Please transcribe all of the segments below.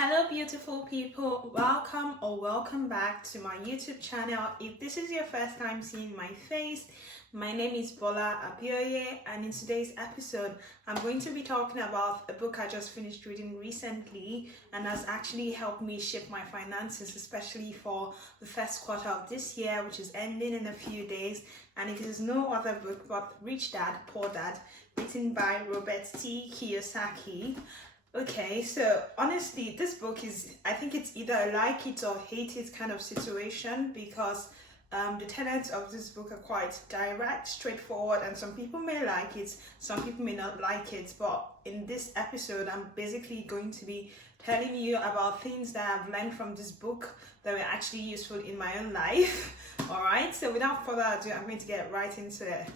Hello beautiful people, welcome back to my YouTube channel. If this is your first time seeing my face, my name is Bola Abioye, and in today's episode I'm going to be talking about a book I just finished reading recently and has actually helped me shape my finances, especially for the first quarter of this year, which is ending in a few days. And it is no other book but Rich Dad, Poor Dad, written by Robert T. Kiyosaki. Okay, so honestly, this book is, I think it's either a like it or hate it kind of situation, because the tenets of this book are quite direct, straightforward, and some people may like it, some people may not like it. But in this episode, I'm basically going to be telling you about things that I've learned from this book that were actually useful in my own life. All right, so without further ado, I'm going to get right into it.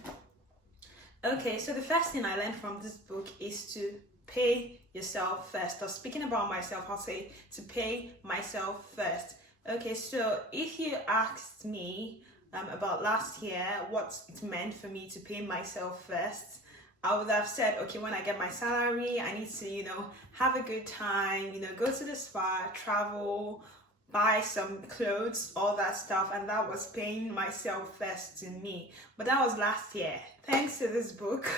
Okay, so the first thing I learned from this book is to pay yourself first. Or speaking about myself, I'll say to pay myself first. Okay, so if you asked me about last year what it meant for me to pay myself first, I would have said, okay, when I get my salary, I need to, have a good time, go to the spa, travel, buy some clothes, all that stuff. And that was paying myself first to me. But that was last year. Thanks to this book,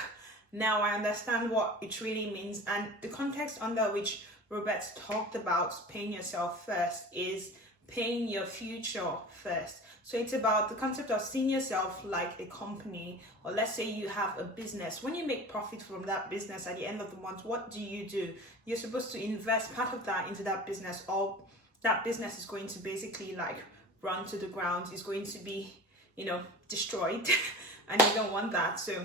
now I understand what it really means, and the context under which Robert talked about paying yourself first is paying your future first. So it's about the concept of seeing yourself like a company, or let's say you have a business. When you make profit from that business at the end of the month, what do? You're supposed to invest part of that into that business, or that business is going to basically like run to the ground, is going to be, destroyed, and you don't want that. So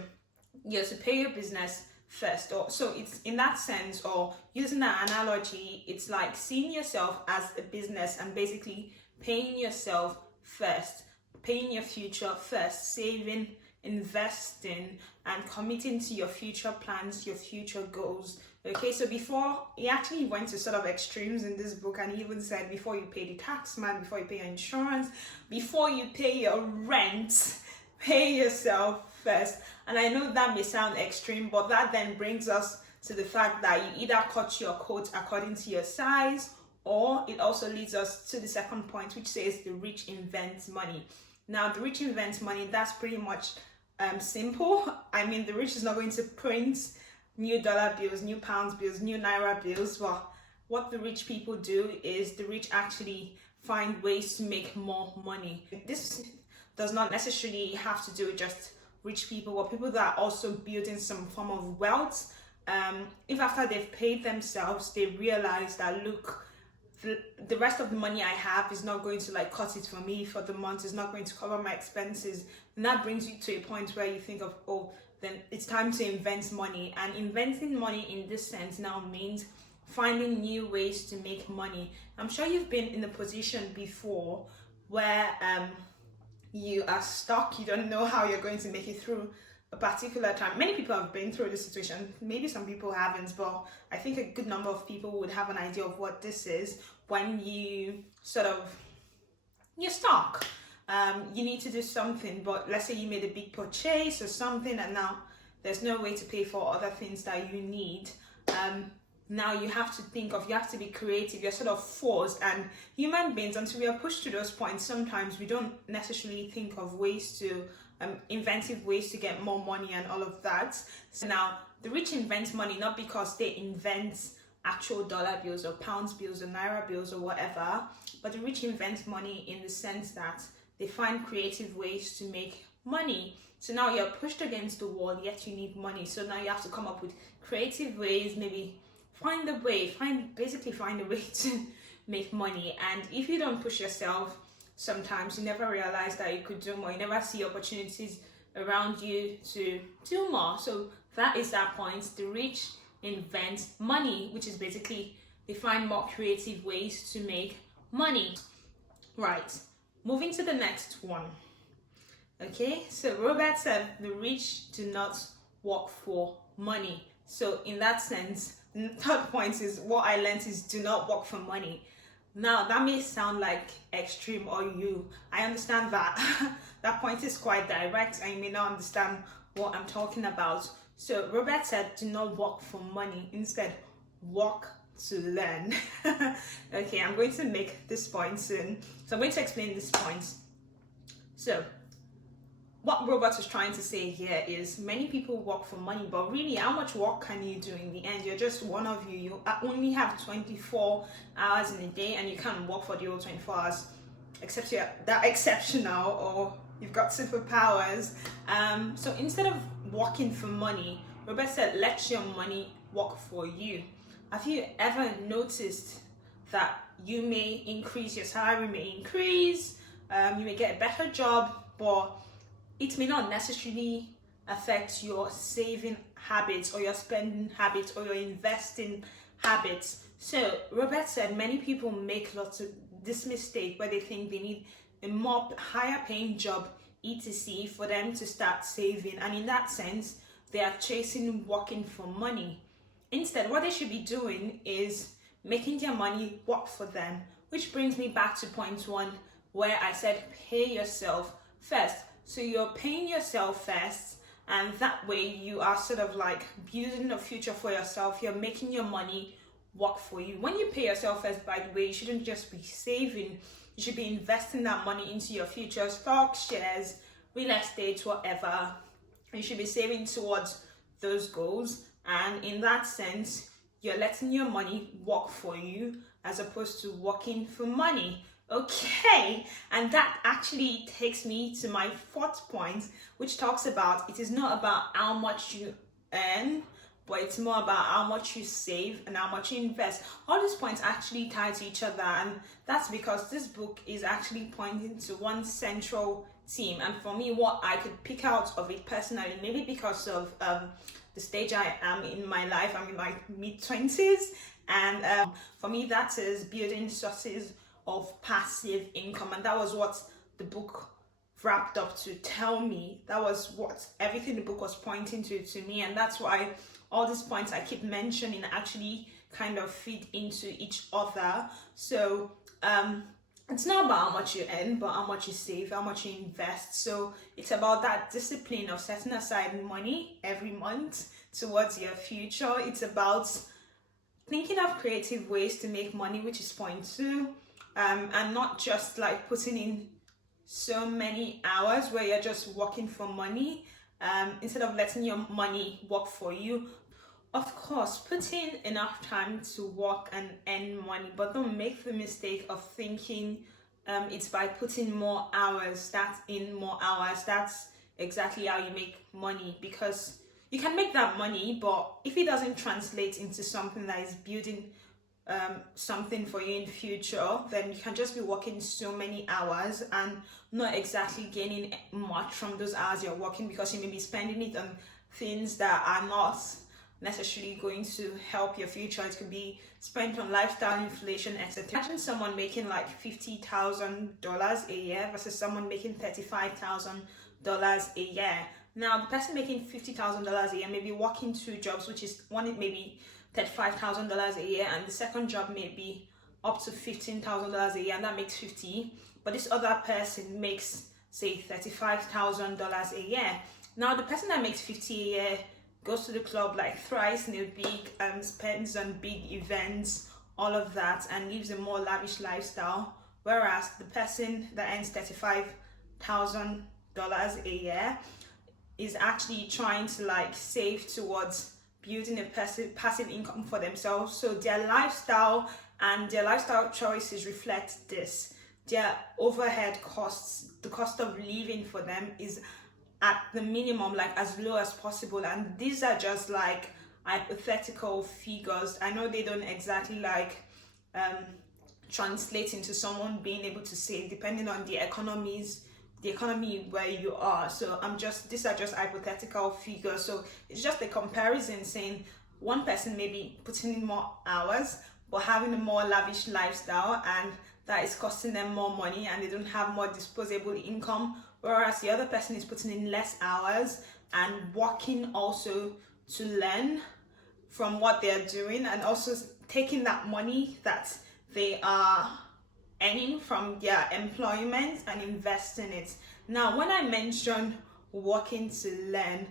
you have to pay your business first. Or so it's in that sense, or using that analogy, it's like seeing yourself as a business and basically paying yourself first, paying your future first, saving, investing, and committing to your future plans, your future goals. Okay, so before, he actually went to sort of extremes in this book, and he even said before you pay the tax man, before you pay your insurance, before you pay your rent, pay yourself first. And I know that may sound extreme, but that then brings us to the fact that you either cut your coat according to your size, or it also leads us to the second point, which says the rich invent money. Now, the rich invent money, that's pretty much simple. I mean, the rich is not going to print new dollar bills, new pounds bills, new naira bills. But what the rich people do is the rich actually find ways to make more money. This does not necessarily have to do with just rich people, or people that are also building some form of wealth. If after they've paid themselves, they realize that, look, the rest of the money I have is not going to like cut it for me for the month, is not going to cover my expenses, and that brings you to a point where you think of, oh, then it's time to invent money. And inventing money in this sense now means finding new ways to make money. I'm sure you've been in a position before where you are stuck, you don't know how you're going to make it through a particular time. Many people have been through this situation, maybe some people haven't, but I think a good number of people would have an idea of what this is. When you're stuck, you need to do something, but let's say you made a big purchase or something, and now there's no way to pay for other things that you need. Now you have to be creative, you're sort of forced. And human beings, until we are pushed to those points, sometimes we don't necessarily think of ways to, inventive ways to get more money and all of that. So now the rich invent money, not because they invent actual dollar bills or pounds bills or naira bills or whatever, but the rich invent money in the sense that they find creative ways to make money. So now you're pushed against the wall, yet you need money. So now you have to come up with creative ways, maybe find a way to make money. And if you don't push yourself, sometimes you never realize that you could do more. You never see opportunities around you to do more. So that is that point. The rich invent money, which is basically they find more creative ways to make money. Right, moving to the next one. Okay, so Robert said the rich do not work for money. So in that sense, third point is what I learned is do not work for money. Now that may sound like extreme, or I understand that that point is quite direct and you may not understand what I'm talking about. So Robert said do not work for money, instead work to learn. Okay, I'm going to make this point soon. So I'm going to explain this point. So what Robert is trying to say here is many people work for money, but really, how much work can you do in the end? You're just one of you. You only have 24 hours in a day, and you can't work for the whole 24 hours, except you're that exceptional or you've got superpowers. So instead of working for money, Robert said, let your money work for you. Have you ever noticed that you may increase, your salary may increase, you may get a better job, but it may not necessarily affect your saving habits or your spending habits or your investing habits? So Robert said many people make lots of this mistake where they think they need a more higher paying job, etc., for them to start saving, and in that sense they are chasing working for money. Instead, what they should be doing is making their money work for them, which brings me back to point one, where I said pay yourself first. So you're paying yourself first, and that way you are sort of like building a future for yourself. You're making your money work for you. When you pay yourself first, by the way, you shouldn't just be saving. You should be investing that money into your future, stocks, shares, real estate, whatever. You should be saving towards those goals. And in that sense, you're letting your money work for you as opposed to working for money. Okay, and that actually takes me to my fourth point, which talks about it is not about how much you earn, but it's more about how much you save and how much you invest. All these points actually tie to each other, and that's because this book is actually pointing to one central theme. And for me, what I could pick out of it personally, maybe because of the stage I am in my life, I'm in my mid-20s, and for me that is building sources of passive income, and that was what the book wrapped up to tell me. That was what everything the book was pointing to me, and that's why all these points I keep mentioning actually kind of feed into each other. So it's not about how much you earn, but how much you save, how much you invest. So it's about that discipline of setting aside money every month towards your future. It's about thinking of creative ways to make money, which is point two. And not just like putting in so many hours where you're just working for money, instead of letting your money work for you. Of course, put in enough time to work and earn money, but don't make the mistake of thinking it's by putting more hours, that's exactly how you make money, because you can make that money, but if it doesn't translate into something that is building something for you in the future, then you can just be working so many hours and not exactly gaining much from those hours you're working, because you may be spending it on things that are not necessarily going to help your future. It could be spent on lifestyle, inflation, etc. Imagine someone making like $50,000 a year versus someone making $35,000 a year. Now, the person making $50,000 a year may be working two jobs, which is one, it may be $35,000 a year, and the second job may be up to $15,000 a year, and that makes 50. But this other person makes, say, $35,000 a year. Now, the person that makes 50 a year goes to the club like thrice in a week, spends on big events, all of that, and lives a more lavish lifestyle. Whereas the person that earns $35,000 a year is actually trying to like save towards building a passive income for themselves. So their lifestyle and their lifestyle choices reflect this. Their overhead costs, the cost of living for them is at the minimum, like as low as possible. And these are just like hypothetical figures. I know they don't exactly like translate into someone being able to save, depending on the economy where you are. So these are just hypothetical figures. So it's just a comparison saying one person may be putting in more hours but having a more lavish lifestyle, and that is costing them more money and they don't have more disposable income, whereas the other person is putting in less hours and working also to learn from what they're doing, and also taking that money that they are earning from their employment and investing it. Now, when I mention working to learn,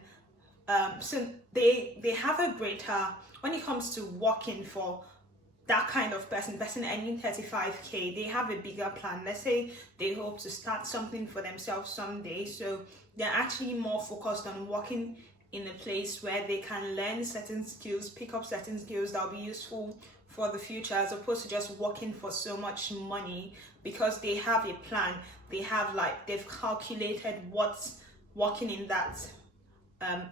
so they have a greater, when it comes to working for that kind of person earning 35k, they have a bigger plan. Let's say they hope to start something for themselves someday, so they're actually more focused on working in a place where they can learn certain skills, pick up certain skills that will be useful for the future, as opposed to just working for so much money, because they have a plan. They've calculated what's working in that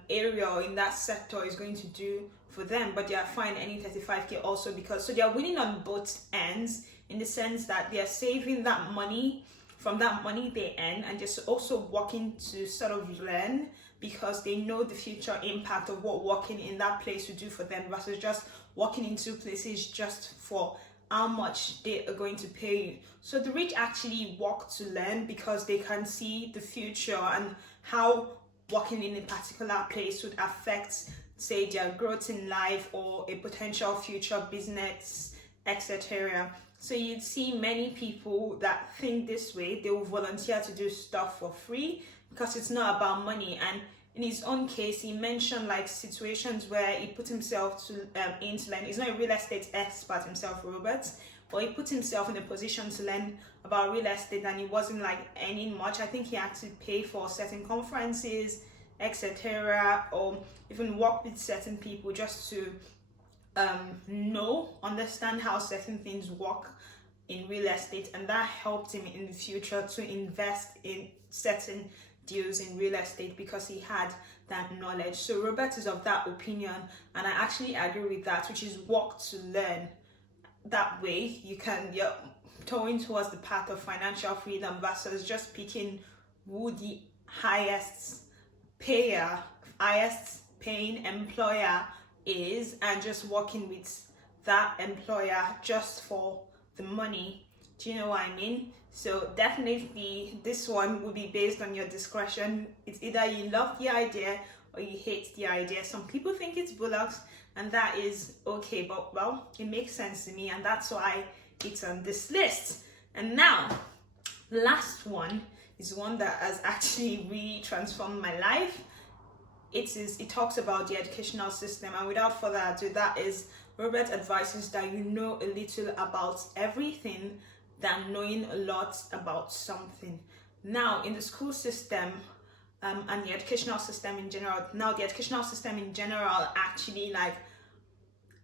area or in that sector is going to do for them, but they are fine earning 35k also, because so they are winning on both ends, in the sense that they are saving that money from that money they earn, and just also working to sort of learn, because they know the future impact of what working in that place would do for them, versus just working in two places just for how much they are going to pay you. So the rich actually work to learn because they can see the future and how working in a particular place would affect, say, their growth in life or a potential future business, etc. So you'd see many people that think this way. They will volunteer to do stuff for free because it's not about money. And in his own case, he mentioned like situations where he put himself into learn. He's not a real estate expert himself, Robert, but he put himself in a position to learn about real estate, and he wasn't like earning much. I think he had to pay for certain conferences, etc., or even work with certain people just to understand how certain things work in real estate, and that helped him in the future to invest in certain deals in real estate because he had that knowledge. So Robert is of that opinion, and I actually agree with that, which is work to learn. That way you're towing towards the path of financial freedom versus just picking who the highest paying employer is and just working with that employer just for the money. Do you know what I mean? So definitely this one will be based on your discretion. It's either you love the idea or you hate the idea. Some people think it's bullocks, and that is okay, but well, it makes sense to me, and that's why it's on this list. And now, last one is one that has actually really transformed my life. It talks about the educational system, and without further ado, that is Robert advises that you know a little about everything than knowing a lot about something. Now, in the school system and the educational system in general, actually like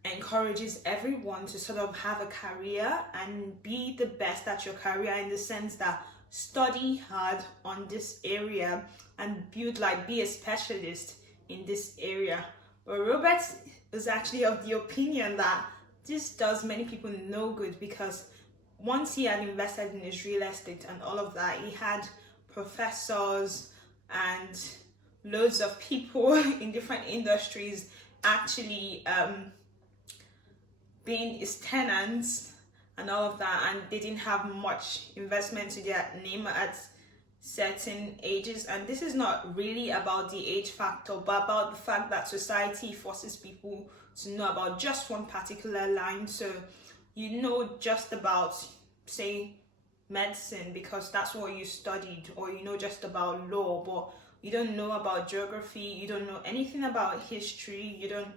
encourages everyone to sort of have a career and be the best at your career, in the sense that study hard on this area and be a specialist in this area. But Robert is actually of the opinion that this does many people no good, because once he had invested in his real estate and all of that, he had professors and loads of people in different industries actually being his tenants and all of that, and they didn't have much investment to their name at certain ages. And this is not really about the age factor, but about the fact that society forces people to know about just one particular line. So you know just about, say, medicine because that's what you studied, or you know just about law, but you don't know about geography, you don't know anything about history, you don't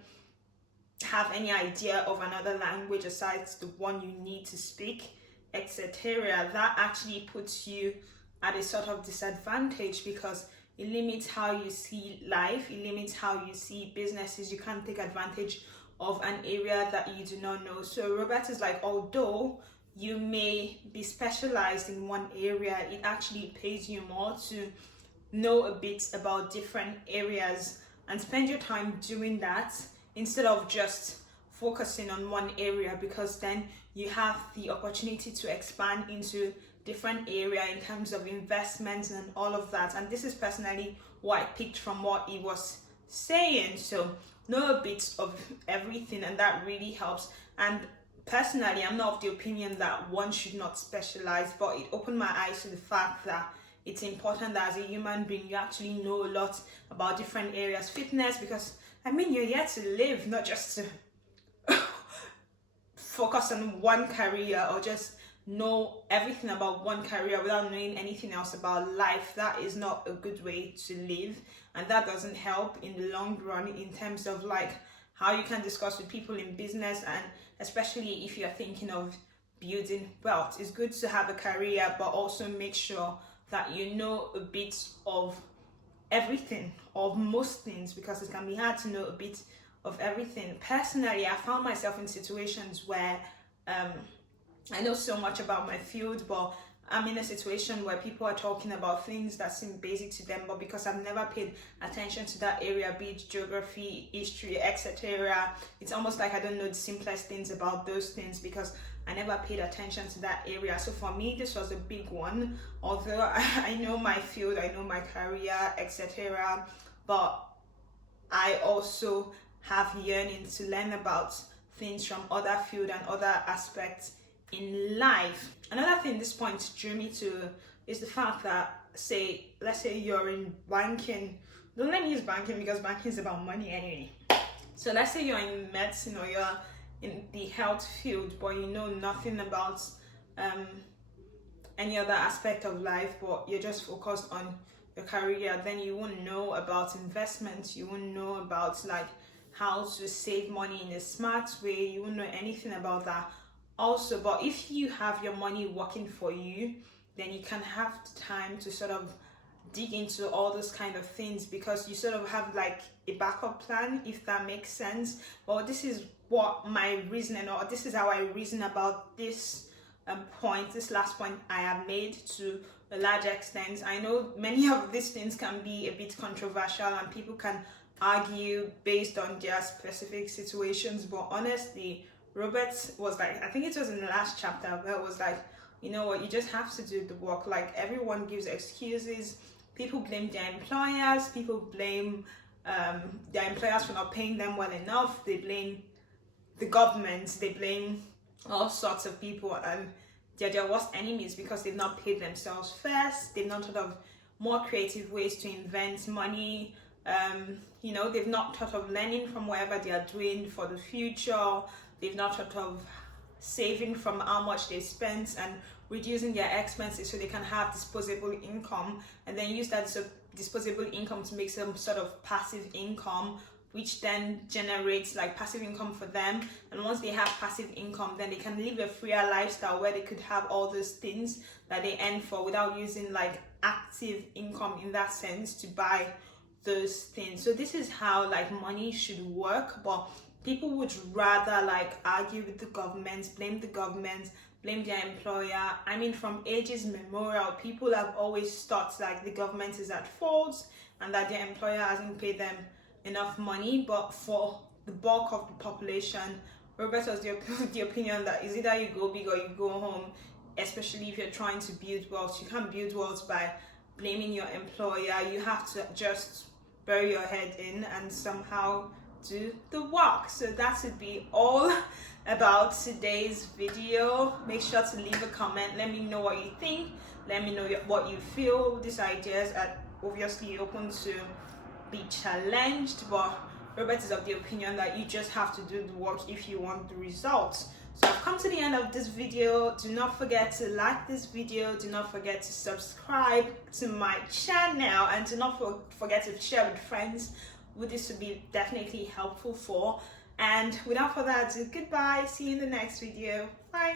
have any idea of another language aside the one you need to speak, etc. That actually puts you at a sort of disadvantage, because it limits how you see life, it limits how you see businesses. You can't take advantage of an area that you do not know. So Robert is like, although you may be specialized in one area, it actually pays you more to know a bit about different areas and spend your time doing that instead of just focusing on one area, because then you have the opportunity to expand into different area in terms of investments and all of that. And this is personally what I picked from what he was saying. So know a bit of everything, and that really helps. And personally, I'm not of the opinion that one should not specialize, but it opened my eyes to the fact that it's important that as a human being, you actually know a lot about different areas. Fitness, because I mean, you're here to live, not just to focus on one career or just know everything about one career without knowing anything else about life. That is not a good way to live, and that doesn't help in the long run in terms of like how you can discuss with people in business and especially if you're thinking of building wealth. It's good to have a career, but also make sure that you know a bit of everything, of most things, because it can be hard to know a bit of everything. Personally, I found myself in situations where I know so much about my field, but I'm in a situation where people are talking about things that seem basic to them, but because I've never paid attention to that area, be it geography, history, etc., it's almost like I don't know the simplest things about those things because I never paid attention to that area. So for me, this was a big one. Although I know my field, I know my career, etc., but I also have yearning to learn about things from other field and other aspects in life. Another thing this point drew me to is the fact that, let's say you're in banking. Don't let me use banking because banking is about money anyway. So let's say you're in medicine or you're in the health field, but you know nothing about any other aspect of life, but you're just focused on your career. Then you won't know about investments, you won't know about like how to save money in a smart way, you won't know anything about that also. But if you have your money working for you, then you can have time to sort of dig into all those kind of things because you sort of have like a backup plan, if that makes sense. Well, this is what my reasoning, or this is how I reason about this this last point I have made to a large extent. I know many of these things can be a bit controversial and people can argue based on their specific situations, but honestly, Robert was like, I think it was in the last chapter, where it was like, you know what, you just have to do the work. Like, everyone gives excuses. People blame their employers. People blame their employers for not paying them well enough. They blame the government. They blame all sorts of people, and they're their worst enemies because they've not paid themselves first. They've not thought of more creative ways to invent money. You know, they've not thought of learning from whatever they are doing for the future. They've not thought of saving from how much they spent and reducing their expenses so they can have disposable income, and then use that disposable income to make some sort of passive income, which then generates like passive income for them. And once they have passive income, then they can live a freer lifestyle where they could have all those things that they earn for without using like active income in that sense to buy those things. So this is how like money should work, but people would rather like argue with the government, blame the government, blame their employer. I mean, from ages memorial, people have always thought like the government is at fault and that their employer hasn't paid them enough money. But for the bulk of the population, Robert was the opinion that is either you go big or you go home, especially if you're trying to build wealth. You can't build wealth by blaming your employer. You have to just bury your head in and somehow do the work. So that would be all about today's video. Make sure to leave a comment. Let me know what you think. Let me know what you feel. These ideas are obviously open to be challenged, but Robert is of the opinion that you just have to do the work if you want the results. So I've come to the end of this video. Do not forget to like this video. Do not forget to subscribe to my channel, and do not forget to share with friends who this would be definitely helpful for. And without further ado, goodbye. See you in the next video. Bye.